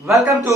Welcome to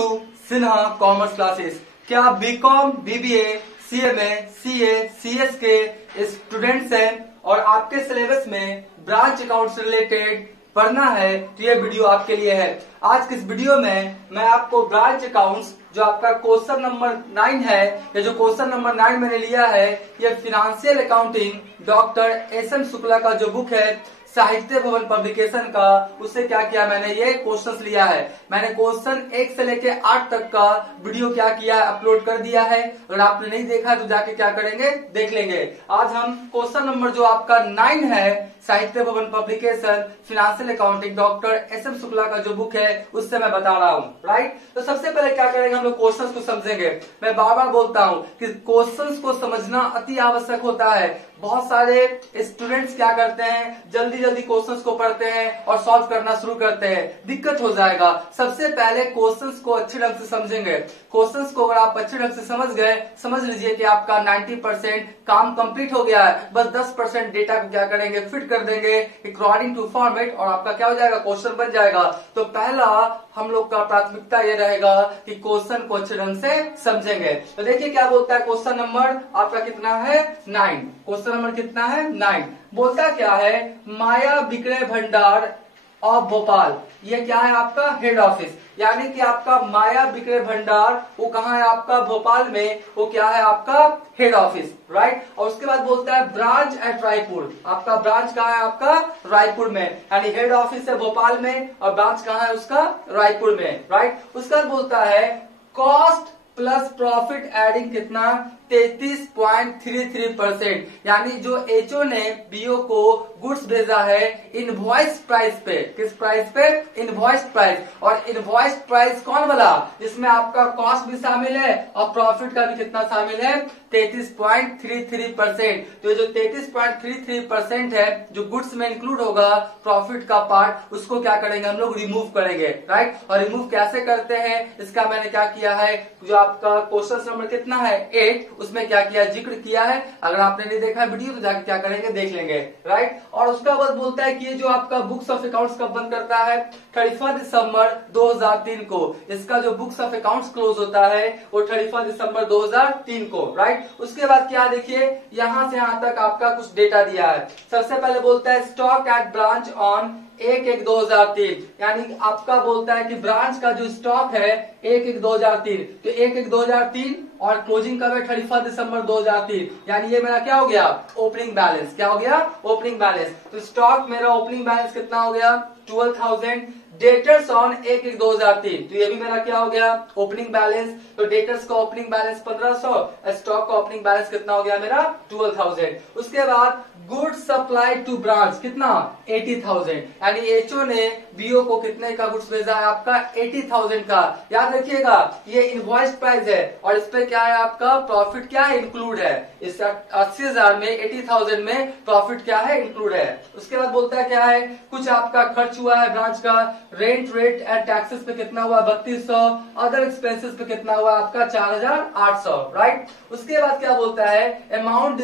Sinha commerce classes. क्या आप BCom, BBA, CMA, CA, CS के स्टूडेंट्स हैं और आपके सिलेबस में ब्रांच अकाउंट से रिलेटेड पढ़ना है तो ये वीडियो आपके लिए है। आज के इस वीडियो में मैं आपको ब्रांच अकाउंट्स जो आपका क्वेश्चन नंबर 9 है, ये जो क्वेश्चन नंबर 9 मैंने लिया है ये financial accounting doctor SM. Shukla का जो बुक है साहित्य भवन पब्लिकेशन का, उससे क्या किया मैंने ये क्वेश्चंस लिया है। मैंने क्वेश्चन 1 से लेके 8 तक का वीडियो क्या किया है, अपलोड कर दिया है। अगर आपने नहीं देखा तो जाके क्या करेंगे, देख लेंगे। आज हम क्वेश्चन नंबर जो आपका 9 है साहित्य भवन publication financial accounting doctor SM. Shukla का जो बुक है उससे मैं बता रहा हूँ, राइट। तो सबसे पहले क्या करेंगे, हम लोग क्वेश्चंस को समझेंगे। मैं बार बार बोलता हूँ कि क्वेश्चंस को समझना अति आवश्यक होता है। बहुत सारे स्टूडेंट्स क्या करते हैं, जल्दी जल्दी क्वेश्चंस को पढ़ते हैं और सॉल्व करना शुरू करते हैं, दिक्कत हो जाएगा। सबसे पहले क्वेश्चंस को अच्छे ढंग से समझेंगे। क्वेश्चंस को अगर आप अच्छे ढंग से समझ गए, समझ लीजिए कि आपका 90% काम कंप्लीट हो गया है। बस 10% डेटा को क्या करेंगे, फिट कर देंगे अकॉर्डिंग टू फॉर्मेट और आपका क्या हो जाएगा, क्वेश्चन बन जाएगा। तो पहला हम लोग का प्राथमिकता ये रहेगा कि क्वेश्चन को अच्छे ढंग से समझेंगे। तो देखिए क्या बोलता है क्वेश्चन नंबर आपका कितना है, 9। क्वेश्चन नंबर कितना है, 9। बोलता क्या है, माया विक्रय भंडार ऑफ भोपाल, ये क्या है आपका हेड ऑफिस, यानी कि आपका माया विक्रय भंडार वो कहाँ है आपका भोपाल में, वो क्या है आपका हेड ऑफिस, राइट। और उसके बाद बोलता है ब्रांच एट रायपुर, आपका ब्रांच कहाँ है आपका रायपुर में, यानी हेड ऑफिस है भोपाल में और ब्रांच कहाँ है उसका रायपुर में, राइट। उसके बाद बोलता है कॉस्ट प्लस प्रॉफिट एडिंग कितना 33.33%, यानी जो एचओ ने बीओ को गुड्स भेजा है इनवॉइस प्राइस पे, किस प्राइस पे, इनवॉइस प्राइस। और इनवॉइस प्राइस कौन वाला, जिसमें आपका कॉस्ट भी शामिल है और प्रॉफिट का भी कितना शामिल है, 33.33%। तो जो 33.33% है जो गुड्स में इंक्लूड होगा प्रॉफिट का पार्ट, उसको क्या करेंगे हम लोग, रिमूव करेंगे, राइट। और रिमूव कैसे करते हैं इसका मैंने क्या किया है, जो आपका क्वेश्चन नंबर कितना है 8, उसमें क्या किया, जिक्र किया है। अगर आपने नहीं देखा वीडियो तो जाके क्या करेंगे, देख लेंगे, राइट। और उसका बाद बोलता है कि ये जो आपका बुक्स ऑफ अकाउंट्स कब बंद करता है, 31 दिसंबर 2003 को। इसका जो बुक्स ऑफ अकाउंट्स क्लोज होता है वो 31 दिसंबर 2003 को, राइट। उसके बाद क्या देखिए, यहां से यहां तक आपका कुछ डेटा दिया है। सबसे पहले बोलता है स्टॉक एट ब्रांच ऑन 1/1/2003, यानी आपका बोलता है कि ब्रांच का जो स्टॉक है 1/1/2003, तो 1/1/2003 और क्लोजिंग कब है 31 दिसंबर 2003, यानी ये मेरा क्या हो गया, ओपनिंग बैलेंस। क्या हो गया, ओपनिंग बैलेंस। तो स्टॉक मेरा ओपनिंग बैलेंस कितना हो गया 12,000। डेटर्स ऑन 1/1/2003, तो ये भी मेरा क्या हो गया, ओपनिंग बैलेंस। तो डेटर्स का ओपनिंग बैलेंस 1500, स्टॉक का ओपनिंग बैलेंस कितना हो गया मेरा 12,000। उसके बाद गुड्स सप्लाई टू ब्रांच कितना 80,000, यानी एचओ ने बीओ को कितने का गुड्स भेजा है आपका 80,000 का। याद रखिएगा ये इनवॉइस प्राइस है और इस पे क्या है आपका प्रॉफिट क्या है, इंक्लूड है। इस 80,000 में 80,000 में प्रॉफिट क्या है, इंक्लूड है। उसके बाद बोलता है क्या है, कुछ आपका खर्च हुआ है ब्रांच का, रेंट रेट एंड टैक्सेस पे कितना हुआ 3200, अदर एक्सपेंसेस पे कितना हुआ आपका 4,800, राइट। उसके बाद क्या बोलता है, amount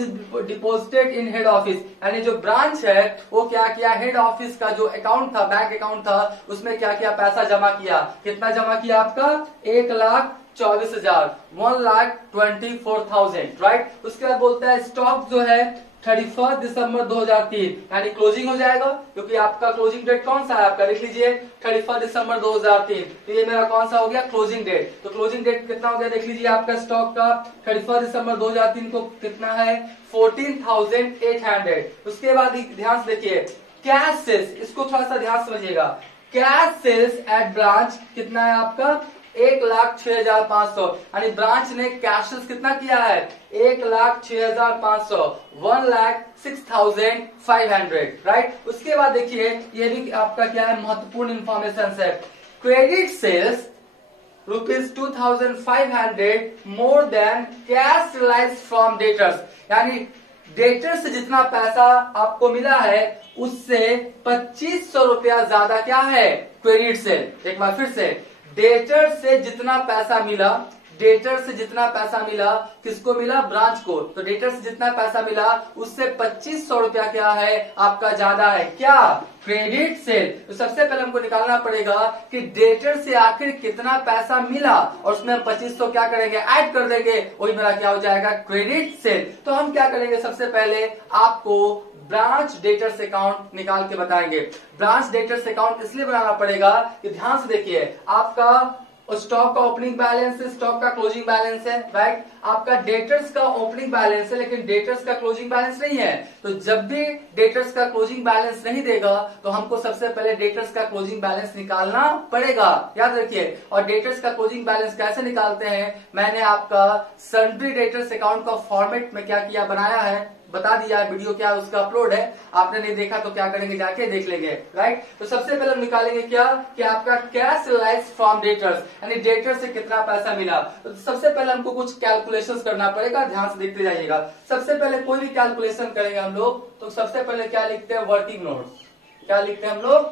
deposited in head office, यानी जो ब्रांच है वो क्या किया, हेड ऑफिस का जो अकाउंट था, बैंक अकाउंट था, उसमें क्या किया, पैसा जमा किया। कितना जमा किया आपका 1,24,000, 1,24,000, राइट। उसके बाद बोलता है स्टॉक जो है 31 दिसंबर 2003, यानी क्लोजिंग हो जाएगा, क्योंकि आपका क्लोजिंग डेट कौन सा है आपका, लिख लीजिए 31 दिसंबर 2003, तो ये मेरा कौन सा हो गया, क्लोजिंग डेट। तो क्लोजिंग डेट कितना हो गया, देख लीजिए आपका स्टॉक का 31 दिसंबर 2003 को कितना है 14,800। उसके बाद ध्यान से देखिए कैश सेल्स, इसको थोड़ा सा ध्यान समझिएगा। कैश सेल्स एट ब्रांच कितना है आपका 1,06,500, यानी ब्रांच ने कैश सेल्स कितना किया है 1,06,500, 1,06,500, राइट। उसके बाद देखिए ये भी आपका क्या है, महत्वपूर्ण इंफॉर्मेशन है। Credit sales ₹2,500 more than cash realised from debtors, यानी डेटर से जितना पैसा आपको मिला है उससे 2,500 रुपया ज्यादा क्या है क्रेडिट सेल। एक बार फिर से, डेटर से जितना पैसा मिला डेटर से जितना पैसा मिला, किसको मिला? ब्रांच को। तो डेटर से जितना पैसा मिला उससे 2500 रुपया क्या है आपका ज्यादा है, क्या? Credit sale. तो सबसे पहले हमको निकालना पड़ेगा कि डेटर से आखिर कितना पैसा मिला और उसमें हम 2500 क्या करेंगे? ऐड कर देंगे, वही मेरा क्या हो जाएगा? Credit sale. तो हम क्या करेंगे? सबसे पहले आपको ब्रांच डेटर्स अकाउंट निकाल के बताएंगे। ब्रांच डेटर्स अकाउंट इसलिए बनाना पड़ेगा कि ध्यान से देखिए, आपका स्टॉक का ओपनिंग बैलेंस है, स्टॉक का क्लोजिंग बैलेंस है, राइट? आपका डेटर्स का ओपनिंग बैलेंस है लेकिन डेटर्स का क्लोजिंग बैलेंस नहीं है। तो जब भी डेटर्स का क्लोजिंग बैलेंस नहीं देगा तो हमको सबसे पहले डेटर्स का क्लोजिंग बैलेंस निकालना पड़ेगा, याद रखिए। और डेटर्स का क्लोजिंग बैलेंस कैसे निकालते हैं, मैंने आपका सन्ड्री डेटर्स अकाउंट का फॉर्मेट में क्या किया, बनाया है, बता दिया। वीडियो क्या उसका अपलोड है, आपने नहीं देखा तो क्या करेंगे? जाके देख लेंगे, राइट? तो सबसे पहले हम निकालेंगे क्या कि आपका कैश रियलाइज्ड फ्रॉम डेटर्स, यानी डेटर से कितना पैसा मिला। तो सबसे पहले हमको कुछ कैलकुलेशंस करना पड़ेगा, ध्यान से देखते जाइएगा। सबसे पहले कोई भी कैलकुलेशन करेंगे हम लोग तो सबसे पहले क्या लिखते हैं? Working notes. क्या लिखते हैं हम लोग?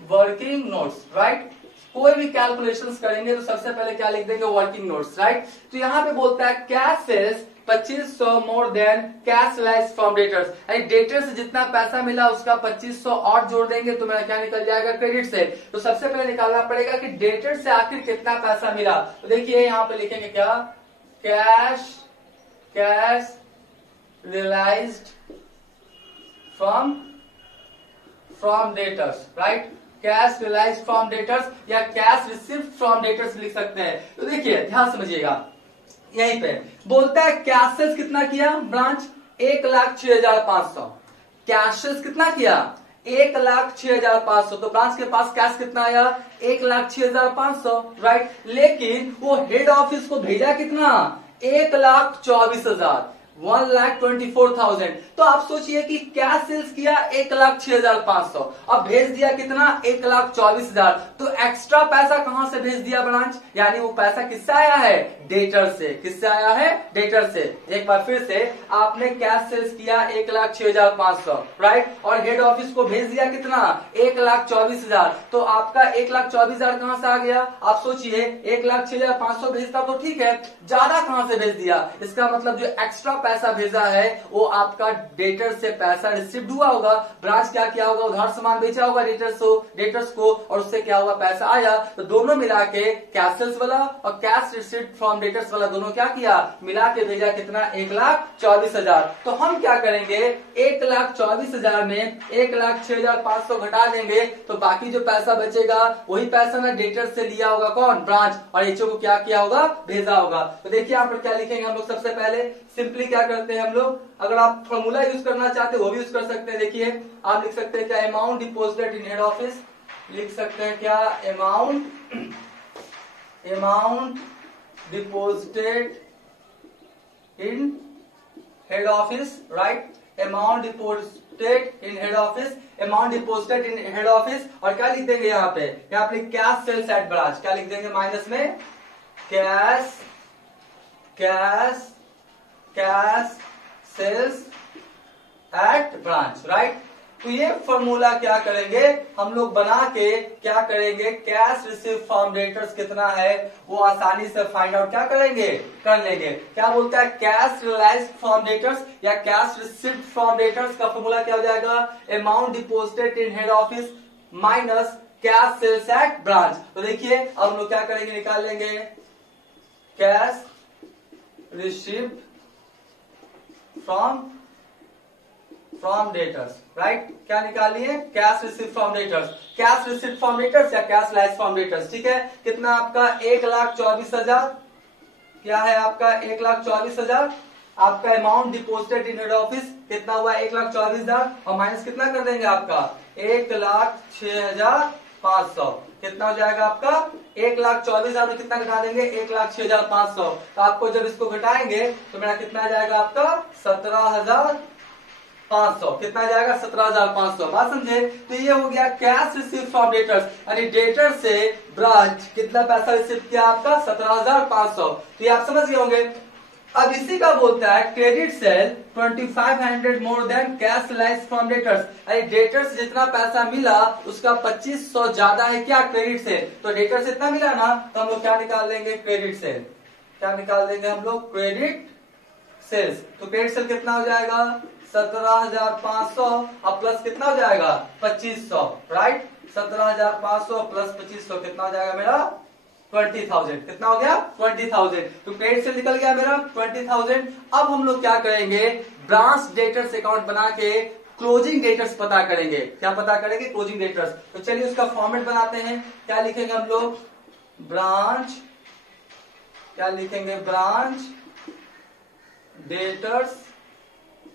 Working notes, right? कोई भी कैलकुलेशंस करेंगे तो सबसे पहले क्या लिख देंगे? Working notes, right? तो यहाँ पे बोलता है cash sales 2500 more than cash realised from debtors, यानी डेटर से जितना पैसा मिला उसका 2500 और जोड़ देंगे तो मेरा क्या निकल जाएगा? क्रेडिट से। तो सबसे पहले निकालना पड़ेगा कि डेटर से आखिर कितना पैसा मिला। तो देखिए यहाँ पे लिखेंगे क्या? Cash realised from debtors, right? Cash realised from debtors या कैश रिसीव्ड फ्रॉम डेटर्स लिख सकते हैं। तो देखिए ध्यान समझिएगा, यहीं पे बोलता है कैश सेल्स कितना किया ब्रांच? 1,06,500। कैश सेल्स कितना किया? 1,06,500। तो ब्रांच के पास कैश कितना आया? 1,06,500, राइट? लेकिन वो हेड ऑफिस को भेजा कितना? 1,24,000, 1,24,000। तो आप सोचिए कि कैश सेल्स किया 1,06,500, अब भेज दिया कितना? 1,24,000। तो एक्स्ट्रा पैसा कहां से भेज दिया ब्रांच? यानी वो पैसा किससे आया है? डेटर से। किससे आया है? डेटर से। एक बार फिर से, आपने कैश सेल्स किया 1,06,500, राइट? और हेड ऑफिस को भेज दिया कितना? 1,24,000। तो आपका 1,24,000 कहां से आ गया? आप सोचिए 1,06,500 भेजता तो ठीक है, ज्यादा कहां से भेज दिया? इसका मतलब जो एक्स्ट्रा पैसा भेजा है वो आपका डेटर से पैसा रिसीव्ड हुआ होगा। ब्रांच क्या किया होगा? उधार सामान बेचा होगा डेटर्स को और उससे क्या हुआ? पैसा आया। तो दोनों मिला के कैश सेल्स वाला और कैश रिसीव्ड फ्रॉम डेटर्स वाला दोनों क्या किया? मिला के भेजा कितना? 1,24,000। तो हम क्या करेंगे? 1,24,000 में 1,06,500 घटा देंगे तो बाकी जो पैसा बचेगा वही पैसा ना डेटर से लिया होगा कौन? ब्रांच। और एचओ को क्या किया होगा? भेजा होगा। तो देखिए यहाँ पर क्या लिखेंगे हम लोग? सबसे पहले सिंपली क्या करते हैं हम लोग, अगर आप फॉर्मूला यूज करना चाहते हैं वो भी यूज कर सकते हैं। देखिए आप लिख सकते हैं क्या? Amount deposited in head office, लिख सकते हैं क्या? Amount deposited in head office, right? Amount deposited in head office, amount deposited in head office. और क्या लिख देंगे यहाँ पे? यहाँ पे कैश सेल्स एट ब्रांच, क्या लिख देंगे? माइनस में cash sales at branch, right? तो ये फॉर्मूला क्या करेंगे हम लोग बना के क्या करेंगे? कैश रिसीव फ्रॉम डेटर्स कितना है वो आसानी से फाइंड आउट क्या करेंगे? कर लेंगे। क्या बोलता है? कैश रियलाइज्ड फ्रॉम डेटर्स या कैश रिसीव्ड फ्रॉम डेटर्स का फॉर्मूला क्या हो जाएगा? Amount deposited in head office minus cash sales at branch. तो देखिए अब हम लोग क्या करेंगे? निकाल लेंगे cash received from debtors, right? क्या निकाल लिए? Cash received from debtors, cash received from debtors या कैश रियलाइज्ड फ्रॉम डेटर्स, ठीक है? कितना आपका? 1,24,000। क्या है आपका? 1,24,000। आपका amount deposited in head office कितना हुआ? 1,24,000 और माइनस कितना कर देंगे आपका? 1,06,500। कितना हो जाएगा आपका? 1,24,000 में कितना घटा देंगे? 1,06,500। तो आपको जब इसको घटाएंगे तो मेरा कितना आ जाएगा आपका? 17,500। कितना जाएगा? 17,500। बात समझे? तो ये हो गया कैश रिसीव फ्रॉम डेटर्स, यानी डेटर से ब्रांच कितना पैसा रिसीव किया आपका? 17,500। तो ये आप समझ गए होंगे। अब इसी का बोलता है credit sale 2500 more than cash realised from debtors. अरे डेटर्स जितना पैसा मिला उसका 2500 ज्यादा है क्या क्रेडिट सेल, तो डेटर्स इतना मिला ना, तो हम लोग क्या निकाल देंगे क्रेडिट सेल, क्या निकाल देंगे हम लोग क्रेडिट सेल्स। तो क्रेडिट सेल कितना हो जाएगा 17,500 अब प्लस कितना हो जाएगा 2500, राइट। 17,500 प्लस 2500 कितना हो जाएगा मेरा 20,000, कितना हो गया 20,000। तो क्रेडिट सेल निकल गया मेरा 20,000। अब हम लोग क्या करेंगे ब्रांच डेटर्स अकाउंट बना के क्लोजिंग डेटर्स पता करेंगे। क्या पता करेंगे क्लोजिंग डेटर्स। तो चलिए उसका फॉर्मेट बनाते हैं। क्या लिखेंगे हम लोग ब्रांच, क्या लिखेंगे branch debtors,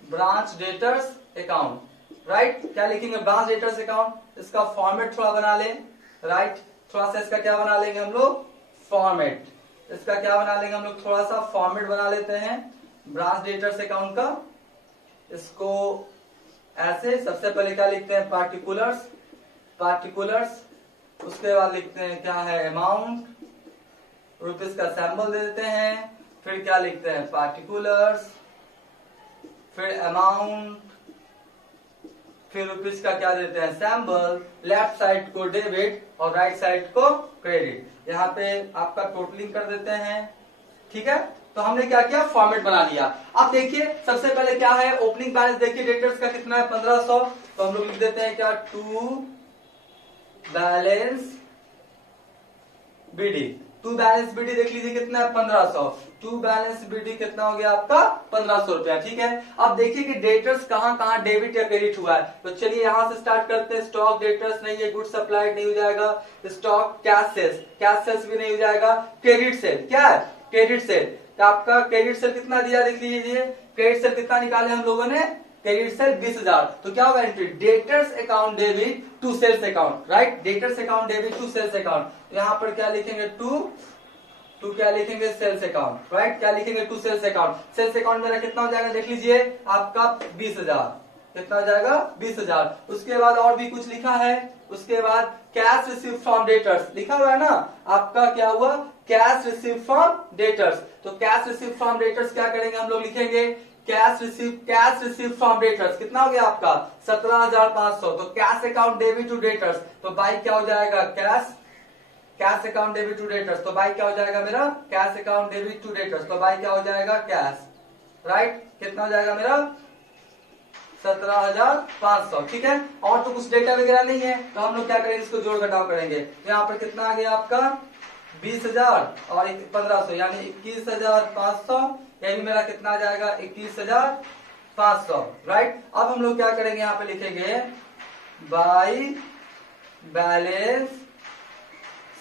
branch debtors account, right. क्या लिखेंगे ब्रांच डेटर्स अकाउंट। इसका फॉर्मेट थोड़ा बना लें, राइट। थोड़ा सा इसका क्या बना लेंगे हम लोग फॉर्मेट, इसका क्या बना लेंगे हम लोग थोड़ा सा फॉर्मेट बना लेते हैं ब्रांच डेटर्स अकाउंट का। इसको ऐसे सबसे पहले क्या लिखते हैं पार्टिकुलर्स, पार्टिकुलर्स, उसके बाद लिखते हैं क्या है अमाउंट, रुपीज का सैंबल दे देते हैं, फिर क्या लिखते हैं पार्टिकुलर्स, फिर अमाउंट, फिर रुपीज का क्या देते हैं सैंबल, लेफ्ट साइड को डेबिट और राइट साइड को क्रेडिट। यहाँ पे आपका टोटलिंग कर देते हैं, ठीक है। तो हमने क्या किया फॉर्मेट बना लिया। अब देखिए सबसे पहले क्या है ओपनिंग बैलेंस, देखिए डेटर्स का कितना है 1500, तो हम लोग लिख देते हैं क्या to balance BD. To balance BD देख लीजिए कितना है 1500, टू बैलेंस बीडी कितना हो गया आपका 1500 रुपया, ठीक है। अब देखिए कि डेटर्स कहां कहां डेबिट या क्रेडिट हुआ है, तो चलिए यहां से स्टार्ट करते हैं। स्टॉक डेटर्स नहीं है, गुड सप्लाइड नहीं हो जाएगा, stock cash sales, cash sales भी नहीं हो जाएगा, क्रेडिट सेल क्या है क्रेडिट सेल। तो आपका क्रेडिट सेल कितना दिया देख लीजिए, क्रेडिट सेल कितना निकाले हम लोगों ने क्रेडिट सेल 20,000। तो क्या होगा entry debtors account debit to sales account, right. Debtors account debit to sales account, तो यहाँ पर क्या लिखेंगे टू क्या लिखेंगे सेल्स अकाउंट, राइट। क्या लिखेंगे to sales account. Sales account मेरा कितना हो जाएगा देख लीजिए आपका 20,000, कितना हो जाएगा 20,000। उसके बाद और भी कुछ लिखा है, उसके बाद कैश रिसीव फ्रॉम डेटर्स लिखा हुआ है ना आपका, क्या हुआ कैश रिसीव फ्रॉम डेटर्स। तो कैश रिसीव फ्रॉम डेटर्स क्या करेंगे हम लोग लिखेंगे कैश रिसीव फ्रॉम डेटर्स कितना हो गया आपका 17,500। तो cash account debit to debtors, तो बाई क्या हो जाएगा cash account debit to debtors, तो बाई क्या हो जाएगा मेरा cash account debit to debtors, तो बाई क्या हो जाएगा कैश, राइट। कितना हो जाएगा मेरा 17,500, ठीक है। और तो कुछ डेटा वगैरह नहीं है, तो हम लोग क्या करेंगे इसको जोड़ घटाव करेंगे। तो यहाँ पर कितना आ गया आपका 20,000 और 1500 यानी 21,500, ये भी मेरा कितना आ जाएगा 21,500, राइट। अब हम लोग क्या करेंगे यहाँ पे लिखेंगे by balance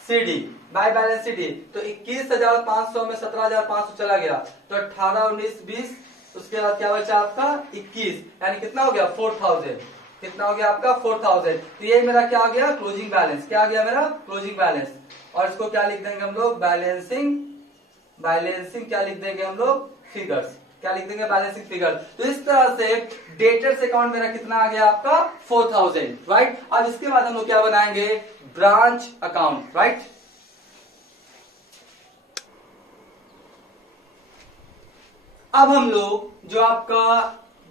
CD, by balance CD. तो 21,500 में 17,500 चला गया, तो 18, 19, 20, उसके बाद क्या बचा आपका 21, यानी कितना हो गया 4,000, कितना हो गया आपका 4,000। तो ये मेरा क्या आ गया क्लोजिंग बैलेंस, क्या आ गया मेरा क्लोजिंग बैलेंस। और इसको क्या लिख देंगे हम लोग बैलेंसिंग, बैलेंसिंग क्या लिख देंगे हम लोग फिगर्स, क्या लिख देंगे बैलेंसिंग फिगर। तो इस तरह से डेटर्स अकाउंट मेरा कितना आ गया आपका 4,000, राइट। अब इसके बाद हम लोग क्या बनाएंगे ब्रांच अकाउंट, राइट। अब हम लोग जो आपका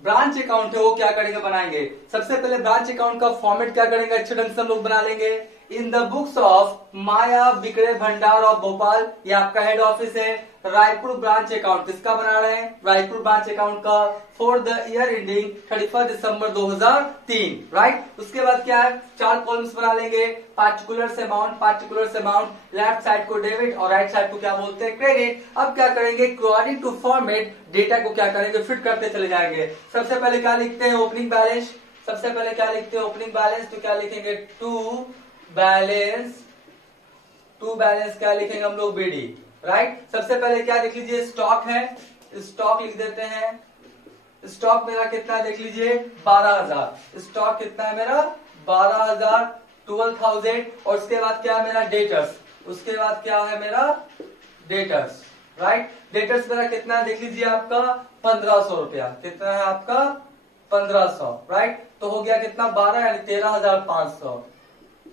ब्रांच अकाउंट है वो क्या करेंगे बनाएंगे। सबसे पहले ब्रांच अकाउंट का फॉर्मेट क्या करेंगे अच्छे ढंग से हम लोग बना लेंगे। इन द बुक्स ऑफ माया विक्रय भंडार ऑफ भोपाल, ये आपका हेड ऑफिस है। रायपुर ब्रांच अकाउंट किसका बना रहे हैं रायपुर ब्रांच अकाउंट का for the year ending 31 December 2003, right. उसके बाद क्या है 4 कॉलम्स बना लेंगे, particular amount, particular amount, left side को डेबिट और राइट साइड को क्या बोलते हैं क्रेडिट। अब क्या करेंगे अकॉर्डिंग टू फॉर्मेट डेटा को क्या करेंगे फिट करते चले जाएंगे। सबसे पहले क्या लिखते हैं ओपनिंग बैलेंस, सबसे पहले क्या लिखते हैं ओपनिंग बैलेंस, तो क्या लिखेंगे टू बैलेंस क्या लिखेंगे हम लोग बीडी, राइट। सबसे पहले क्या देख लीजिए स्टॉक है, स्टॉक लिख देते हैं। स्टॉक मेरा कितना है देख लीजिए 12,000, स्टॉक कितना है मेरा 12,000, 12,000। और उसके बाद क्या है मेरा डेटर्स, उसके बाद क्या है मेरा डेटर्स, राइट। डेटर्स मेरा कितना है देख लीजिए आपका 1,500 रुपया, कितना है आपका 1,500, राइट। तो हो गया कितना 12 यानी 13,500,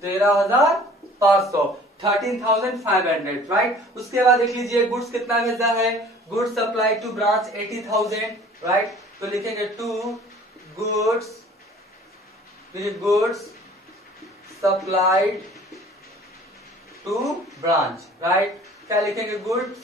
13,500। 13,500, राइट। उसके बाद देख लीजिए गुड्स कितना भेजा है, goods supply to branch 80,000, right. तो लिखेंगे to goods supplied to branch, right. क्या लिखेंगे, गुड्स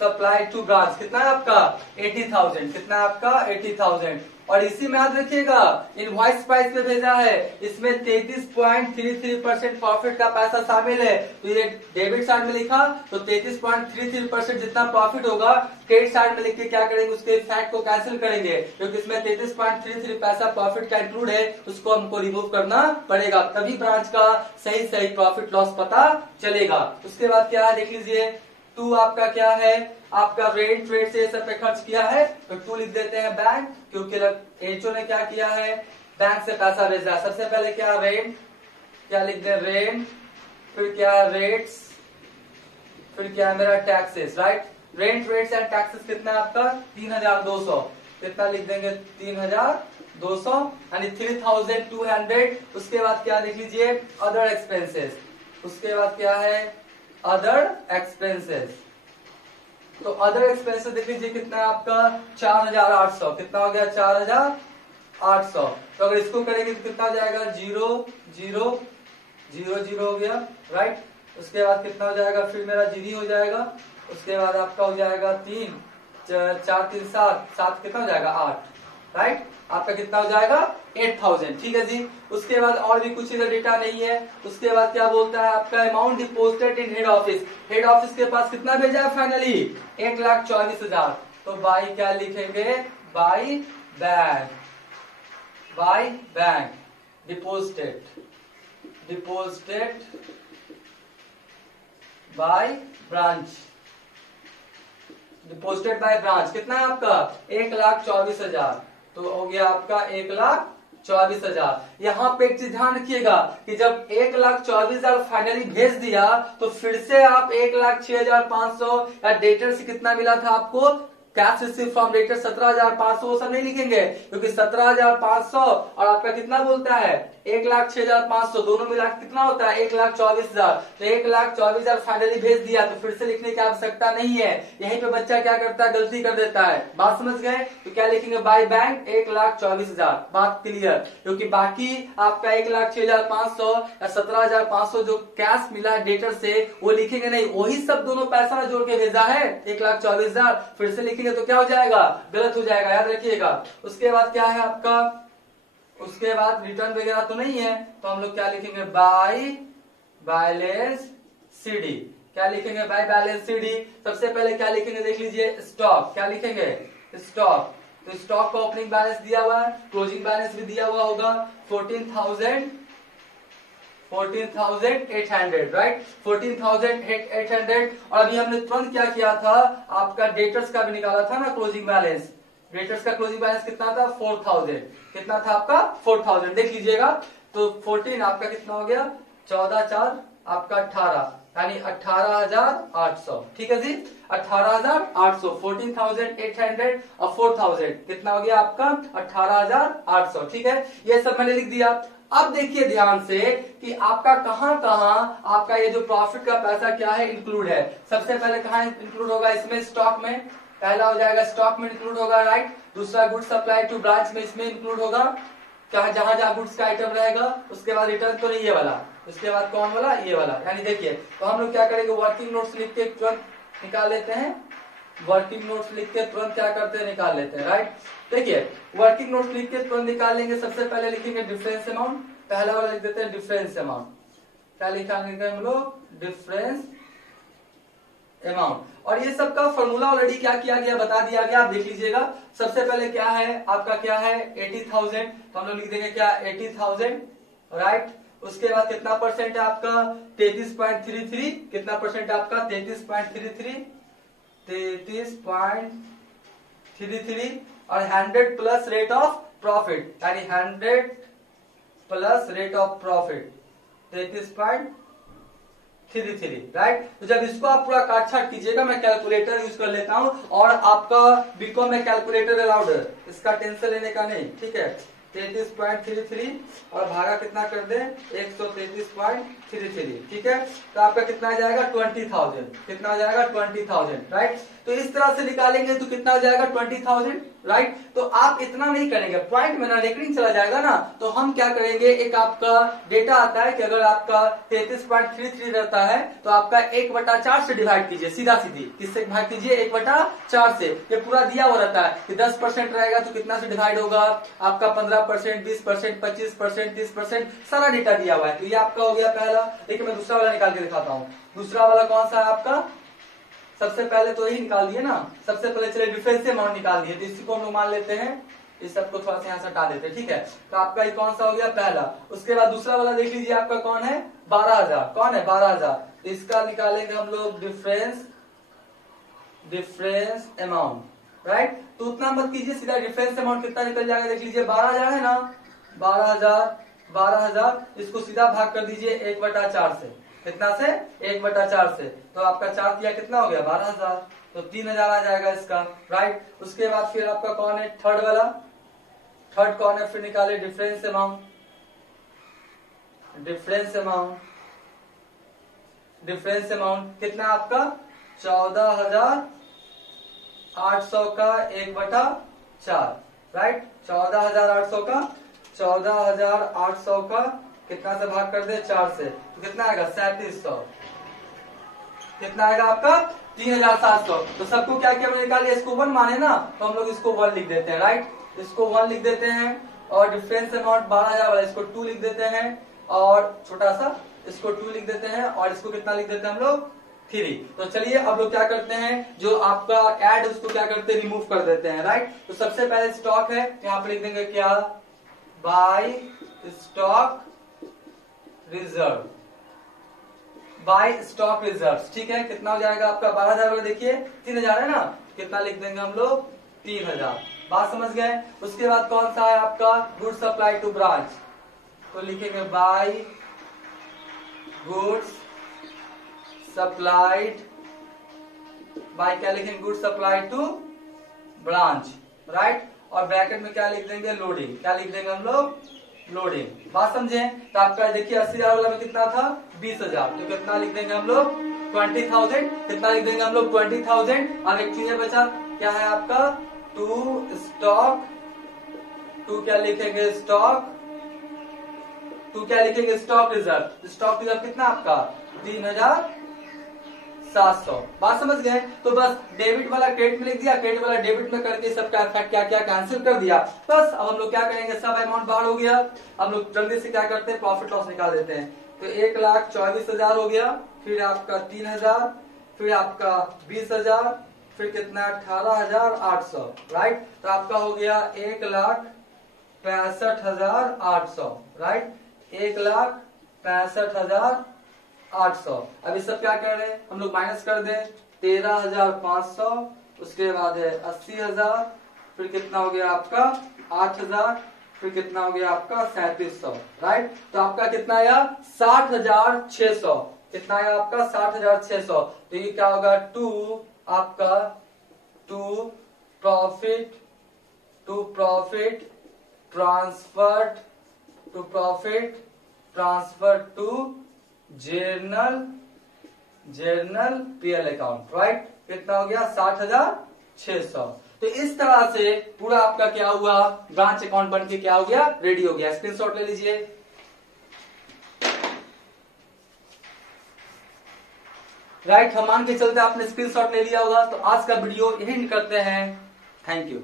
सप्लाई टू ब्रांच कितना है आपका 80,000, कितना है आपका 80,000। और इसी में याद रखिएगा इनवॉइस प्राइस पे भेजा है, इसमें 33.33% प्रॉफिट का पैसा शामिल है। तो ये डेबिट साइड में लिखा तो 33.33% जितना प्रॉफिट होगा, क्रेडिट साइड में लिख के क्या करेंगे, उसके फैक्ट को कैंसिल करेंगे, क्योंकि इसमें 33.33 पैसा प्रॉफिट का इंक्लूड है, उसको हमको रिमूव करना पड़ेगा, तभी ब्रांच का सही प्रॉफिट लॉस पता चलेगा। उसके बाद क्या है देख लीजिए, टू आपका क्या है, आपका रेंट ट्रेड से सब पे खर्च किया है, तो टू लिख देते हैं बैंक, क्योंकि एचओ ने क्या किया है, बैंक से पैसा भेजा है। सबसे पहले क्या रेंट, क्या लिख दे रेंट, फिर क्या रेट्स, फिर क्या है मेरा taxes, right. Rent rates and taxes कितना है आपका 3,200, कितना लिख देंगे 3,200 यानी 3,200। उसके बाद क्या लिख लीजिए अदर एक्सपेंसेस, उसके बाद क्या है अदर एक्सपेंसेस, तो अदर एक्सपेंसेस देख लीजिए कितना है आपका 4,800, कितना हो गया 4,800। तो अगर इसको करेंगे तो कितना हो जाएगा 0,0,0,0 हो गया, राइट। उसके बाद कितना हो जाएगा, फिर मेरा जीरो हो जाएगा, उसके बाद आपका हो जाएगा 3 4 3 7 7 कितना हो जाएगा 8, राइट। आपका कितना हो जाएगा 8,000, ठीक है जी। उसके बाद और भी कुछ इधर डेटा नहीं है। उसके बाद क्या बोलता है आपका amount deposited in head office, head office के पास कितना भेजा है फाइनली 1,24,000। तो बाई क्या लिखेंगे, by bank, by bank deposited by branch, deposited by branch कितना है आपका 1,24,000, तो हो गया आपका 1,24,000। यहाँ पे एक चीज ध्यान रखिएगा कि जब 1,24,000 फाइनली भेज दिया तो फिर से आप 1,06,500 या डेटर से कितना मिला था आपको कैश रिसीव फ्रॉम डेटर 17,500 वो सब नहीं लिखेंगे, क्योंकि 17,500 और आपका कितना बोलता है 1,06,500 दोनों मिला कितना होता है 1,24,000। तो 1,24,000 फाइनली भेज दिया तो फिर से लिखने की आवश्यकता नहीं है। यहीं पे बच्चा क्या करता है गलती कर देता है, बात समझ गए। तो क्या लिखेंगे बाय बैंक 1,24,000, बात क्लियर। क्योंकि बाकी आपका 1,06,500 या 17,500 जो कैश मिला डेटर से वो लिखेंगे नहीं, वही सब दोनों पैसा जोड़ के भेजा है 1,24,000, फिर से लिखेंगे तो क्या हो जाएगा गलत हो जाएगा, याद रखिएगा। उसके बाद क्या है आपका, उसके बाद रिटर्न वगैरह तो नहीं है, तो हम लोग क्या लिखेंगे बाय बैलेंस सीडी, क्या लिखेंगे बाय बैलेंस सीडी। सबसे पहले क्या लिखेंगे देख लीजिए स्टॉक, क्या लिखेंगे स्टॉक, तो स्टॉक का ओपनिंग बैलेंस दिया हुआ है, क्लोजिंग बैलेंस भी दिया हुआ होगा 14,800, राइट 14,800। और अभी हमने तुरंत क्या किया था आपका डेटर्स का भी निकाला था ना क्लोजिंग बैलेंस, डेटर्स का क्लोजिंग बैलेंस कितना था 4,000, कितना था आपका 4,000 देख लीजिएगा। तो 14 आपका कितना हो गया 14 4 आपका 18 यानी 18,800, ठीक है जी 18,800, 14,800 और 4,000 कितना हो गया आपका 18,800, ठीक है। ये सब मैंने लिख दिया। अब देखिए ध्यान से कि आपका कहां आपका ये जो प्रॉफिट का पैसा क्या है इंक्लूड है। सबसे पहले कहां इंक्लूड होगा, इसमें स्टॉक में, पहला हो जाएगा स्टॉक में इंक्लूड होगा, राइट। दूसरा गुड्स सप्लाई टू ब्रांच में इसमें इंक्लूड होगा, जहां जहां गुड्स का आइटम रहेगा। उसके बाद रिटर्न तो नहीं ये वाला, उसके बाद कौन वाला ये वाला, यानी देखिए। तो हम लोग क्या करेंगे वर्किंग नोट्स लिख के तुरंत निकाल लेते हैं, वर्किंग नोट्स लिख के तुरंत क्या करते हैं निकाल लेते हैं, राइट। देखिए वर्किंग नोट्स लिख के तुरंत निकाल लेंगे। सबसे पहले लिखेंगे डिफरेंस अमाउंट, पहला वाला लिख देते हैं डिफरेंस अमाउंट, क्या लिखेंगे हम लोग डिफरेंस अमाउंट। और ये सब का फॉर्मूला ऑलरेडी क्या किया गया बता दिया गया, आप देख लीजिएगा। सबसे पहले क्या है आपका क्या है 80,000, तो हम लोग लिख देंगे क्या 80,000, राइट। उसके बाद कितना परसेंट है आपका 33.33, कितना परसेंट आपका 33.33 और 100 प्लस रेट ऑफ प्रॉफिट, यानी 100 plus rate of profit 33.33, right. तो जब इसको आप पूरा काटछाट कीजिएगा, मैं कैलकुलेटर यूज कर लेता हूं और आपका बीकॉम में कैलकुलेटर अलाउड है, इसका टेंशन लेने का नहीं, ठीक है। 33.33 और भागा कितना कर दे 133.33 33, ठीक है। तो आपका कितना आ जाएगा 20,000, कितना आ जाएगा 20,000, राइट। तो इस तरह से निकालेंगे तो कितना आ जाएगा 20,000, राइट। तो आप इतना नहीं करेंगे, पॉइंट में ना रेकरिंग चला जाएगा ना, तो हम क्या करेंगे, एक आपका डेटा आता है कि अगर आपका 33.33 रहता है तो आपका 1/4 से डिवाइड कीजिए, सीधा सीधी किससे भाग कीजिए, 1/4 से। ये पूरा दिया हुआ रहता है कि 10% रहेगा तो कितना से डिवाइड होगा आपका 15%, 20%, 25%, 30%, सारा डेटा दिया हुआ है। तो ये आपका हो गया पहला। देखिए मैं दूसरा वाला निकाल के दिखाता हूँ। दूसरा वाला कौन सा है आपका, सबसे पहले तो यही निकाल दिए ना, सबसे पहले चलिए डिफरेंस अमाउंट निकाल दिए, तो इसी को हम लोग मान लेते हैं, इस सबको थोड़ा सा यहाँ से हटा देते हैं, ठीक है। तो आपका ये कौन सा हो गया पहला। उसके बाद दूसरा वाला देख लीजिए, आपका कौन है 12,000, कौन है 12,000। तो इसका निकालेंगे हम लोग डिफरेंस अमाउंट, राइट। तो उतना मत कीजिए, सीधा डिफरेंस अमाउंट कितना निकल जाएगा देख लीजिए, 12,000 है ना, 12,000 इसको सीधा भाग कर दीजिए 1/4 से, कितना से 1/4 से। तो आपका 4 किया कितना हो गया 12,000, तो 3,000 आ जाएगा इसका, राइट। उसके बाद फिर आपका कौन है थर्ड वाला, थर्ड कौन है, फिर निकाले डिफरेंस अमाउंट कितना आपका 14,800 का 1/4, राइट। 14,800 का कितना से भाग कर दे 4 से, तो कितना आएगा 3700, कितना आएगा आपका 3,700। तो सबको क्या क्या निकालिए, इसको 1 माने ना, तो हम लोग इसको 1 लिख देते हैं, राइट। इसको 1 लिख देते हैं, और डिफरेंस अमाउंट 12,000 वाला इसको 2 लिख देते हैं, और छोटा सा इसको 2 लिख देते हैं, और इसको कितना लिख देते हैं हम लोग 3। तो चलिए अब लोग क्या करते हैं, जो आपका ऐड उसको क्या करते हैं, रिमूव कर देते हैं, राइट। तो सबसे पहले स्टॉक है, यहाँ पे लिख देंगे क्या, by stock reserve, by stock reserve, ठीक है। कितना हो जाएगा आपका 12,000, देखिए 3,000 है ना, कितना लिख देंगे हम लोग 3,000, बात समझ गए। उसके बाद कौन सा है आपका गुड्स सप्लाई टू ब्रांच, तो लिखेंगे बाय गुड्स सप्लाइड, बाय क्या लिखेंगे goods supplied to branch, right. और ब्रैकेट में क्या लिख देंगे लोडिंग, क्या लिख देंगे हम लोग लोडिंग, बात समझे। तो आपका देखिए 80,000 वाला में कितना था 20,000, तो कितना लिख देंगे हम लोग 20,000, कितना लिख देंगे हम लोग 20,000। अब एक चीज बचा, क्या है आपका टू स्टॉक, टू क्या लिखेंगे स्टॉक, टू क्या लिखेंगे स्टॉक रिजर्व। स्टॉक रिजर्व कितना आपका 3,700, बात समझ गए। तो बस डेबिट वाला क्रेडिट में लिख दिया, क्रेडिट वाला डेबिट में करके सब क्या क्या क्या कैंसिल कर दिया, बस। अब हम लोग क्या करेंगे, सब अमाउंट बाहर हो गया, हम लोग जल्दी से क्या करते हैं प्रॉफिट लॉस निकाल देते हैं। तो 1,24,000 हो गया, फिर आपका 3,000, फिर आपका 20,000, फिर कितना 18,800, राइट। तो आपका हो गया 1,65,800, राइट, 1,65,800। अब ये सब क्या कर रहे हैं हम लोग माइनस कर दे, 13,500, उसके बाद है 80,000, फिर कितना हो गया आपका 8,000, फिर कितना हो गया आपका 3700, राइट। तो आपका कितना आया 60,600, कितना आया आपका 60,600। तो ये क्या होगा टू आपका to profit transfer to journal PL account, right. कितना हो गया 60,600। तो इस तरह से पूरा आपका क्या हुआ ब्रांच अकाउंट बन के क्या हो गया रेडी हो गया। स्क्रीनशॉट ले लीजिए। राइट, हम मान के चलते आपने स्क्रीनशॉट ले लिया होगा। तो आज का वीडियो यही करते हैं। Thank you.